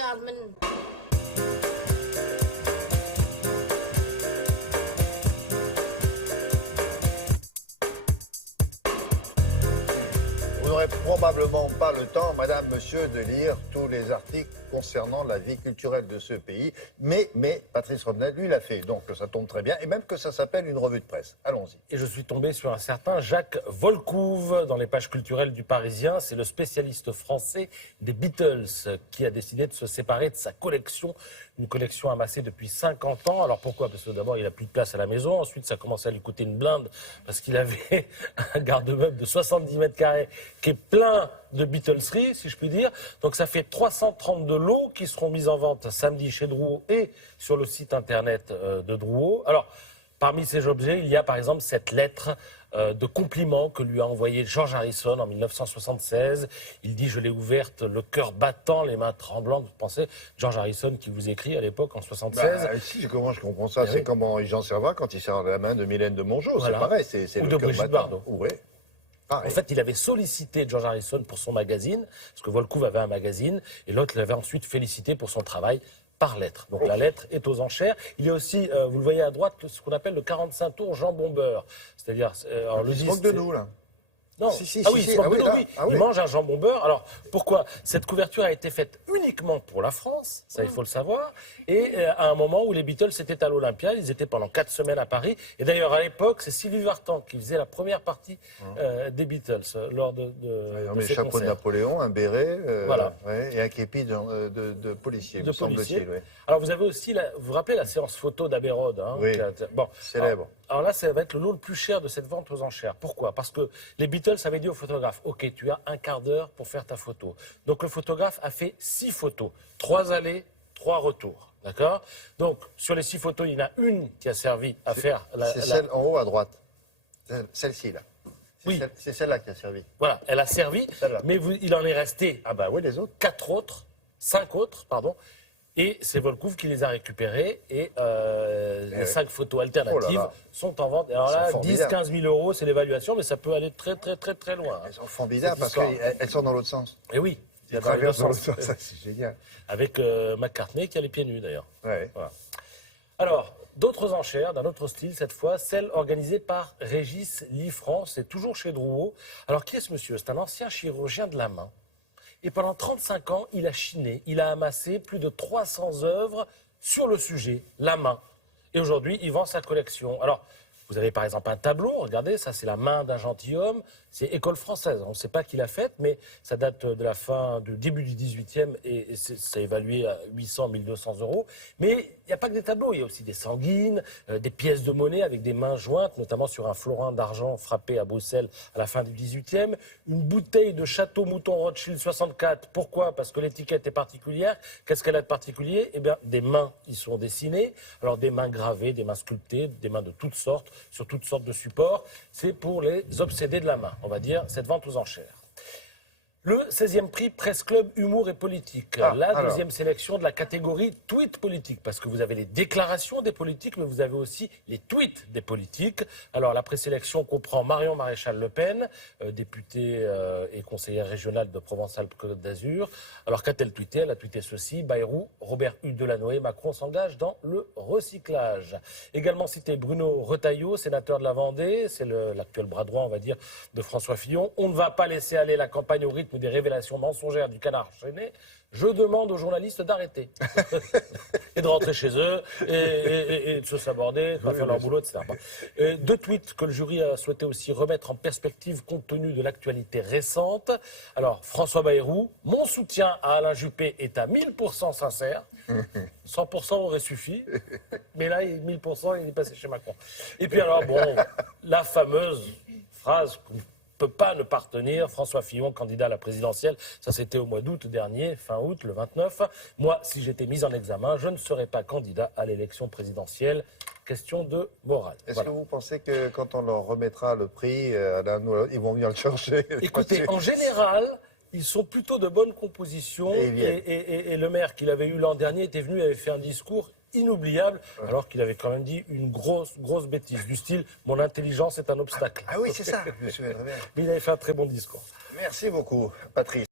Vous n'aurez probablement pas le temps, madame, monsieur, de lire tous les articles concernant la vie culturelle de ce pays. Mais Patrice Romnel, lui, l'a fait. Donc ça tombe très bien. Et même que ça s'appelle une revue de presse. Allons-y. Et je suis tombé sur un certain Jacques Volcouve dans les pages culturelles du Parisien. C'est le spécialiste français des Beatles qui a décidé de se séparer de sa collection. Une collection amassée depuis 50 ans. Alors pourquoi? Parce que d'abord, il n'a plus de place à la maison. Ensuite, ça commençait à lui coûter une blinde parce qu'il avait un garde-meuble de 70 mètres carrés qui est plein de Beatleseries, si je puis dire. Donc ça fait 332 lots qui seront mis en vente samedi chez Drouot et sur le site internet de Drouot. Alors, parmi ces objets, il y a par exemple cette lettre de compliment que lui a envoyé George Harrison en 1976. Il dit « Je l'ai ouverte, le cœur battant, les mains tremblantes ». Vous pensez, George Harrison qui vous écrit à l'époque en 1976 Si, comment je comprends ça. C'est comme Jean Servat quand il serre la main de Mylène de Mongeau. Voilà. C'est pareil, c'est ou le de cœur Brigitte battant. Bardot. Oui. En fait, il avait sollicité George Harrison pour son magazine, parce que Volcouve avait un magazine, et l'autre l'avait ensuite félicité pour son travail par lettre. Donc la lettre est aux enchères. Il y a aussi, vous le voyez à droite, ce qu'on appelle le 45 tours jambon beurre. C'est-à-dire, il se moque de nous, là. Non. Si, il se moque de nous, oui. Il mange un jambon beurre. Alors, pourquoi? Cette couverture a été faite uniquement pour la France, ça il faut le savoir, et à un moment où les Beatles étaient à l'Olympia, ils étaient pendant 4 semaines à Paris, et d'ailleurs à l'époque, c'est Sylvie Vartan qui faisait la première partie des Beatles lors de ces chapeau concerts. de Napoléon, un béret, voilà. Et un képi de policier, me semble-t-il. Oui. Alors vous avez aussi, vous vous rappelez la séance photo d'Abbey Road, oui, célèbre. Alors là, ça va être le lot le plus cher de cette vente aux enchères. Pourquoi? Parce que les Beatles avaient dit au photographe, OK, tu as un quart d'heure pour faire ta photo. Donc le photographe a fait 6 photos, 3 allées, 3 retours. D'accord? Donc sur les 6 photos, il y en a une qui a servi à faire C'est celle en haut à droite. Celle-ci, là. Oui. C'est celle-là qui a servi. Voilà, elle a servi, mais il en est resté les autres. 5 autres, pardon. Et c'est Volcouve qui les a récupérés et les 5 photos alternatives sont en vente. Alors là, 10-15 000 euros, c'est l'évaluation, mais ça peut aller très loin. Elles sont formidables parce qu'elles sont dans l'autre sens. Et oui, elles traversent dans l'autre sens, ça c'est génial. Avec McCartney qui a les pieds nus d'ailleurs. Ouais. Voilà. Alors, d'autres enchères, d'un autre style cette fois, celle organisée par Régis Liffrand, c'est toujours chez Drouot. Alors qui est ce monsieur? C'est un ancien chirurgien de la main. Et pendant 35 ans, il a chiné, il a amassé plus de 300 œuvres sur le sujet, la main. Et aujourd'hui, il vend sa collection. Alors, vous avez par exemple un tableau, regardez, ça c'est la main d'un gentilhomme, c'est école française, on ne sait pas qui l'a faite, mais ça date de la fin, du début du 18e et c'est évalué à 800, 1200 euros. Mais il n'y a pas que des tableaux, il y a aussi des sanguines, des pièces de monnaie avec des mains jointes, notamment sur un florin d'argent frappé à Bruxelles à la fin du 18e, une bouteille de Château Mouton Rothschild 64. Pourquoi? Parce que l'étiquette est particulière. Qu'est-ce qu'elle a de particulier? Eh bien, des mains y sont dessinées, alors des mains gravées, des mains sculptées, des mains de toutes sortes, sur toutes sortes de supports. C'est pour les obsédés de la main, on va dire, cette vente aux enchères. Le 16e prix Presse Club Humour et Politique. La deuxième sélection de la catégorie tweet politique. Parce que vous avez les déclarations des politiques, mais vous avez aussi les tweets des politiques. Alors la présélection comprend Marion Maréchal Le Pen, députée et conseillère régionale de Provence-Alpes-Côte d'Azur. Alors qu'a-t-elle tweeté? Elle a tweeté ceci: Bayrou, Robert Hugues Delanoë, Macron s'engage dans le recyclage. Également cité Bruno Retailleau, sénateur de la Vendée. C'est l'actuel bras droit, on va dire, de François Fillon. On ne va pas laisser aller la campagne au rythme des révélations mensongères du canard enchaîné. Je demande aux journalistes d'arrêter et de rentrer chez eux et de se saborder, de faire leur boulot, etc. Deux tweets que le jury a souhaité aussi remettre en perspective compte tenu de l'actualité récente. Alors, François Bayrou, mon soutien à Alain Juppé est à 1000% sincère. 100% aurait suffi, mais là, 1000%, il est passé chez Macron. Et puis alors, bon, la fameuse phrase peut pas ne pas retenir, François Fillon, candidat à la présidentielle, ça c'était au mois d'août dernier, fin août, le 29. Moi, si j'étais mis en examen, je ne serais pas candidat à l'élection présidentielle. Question de morale. Est-ce que vous pensez que quand on leur remettra le prix, ils vont venir le chercher? Écoutez, en général, ils sont plutôt de bonne composition. Et le maire qu'il avait eu l'an dernier était venu, avait fait un discours inoubliable, alors qu'il avait quand même dit une grosse bêtise, du style « mon intelligence est un obstacle ». Ah oui, c'est ça, je me souviens très bien. Mais il avait fait un très bon discours. Merci beaucoup, Patrice.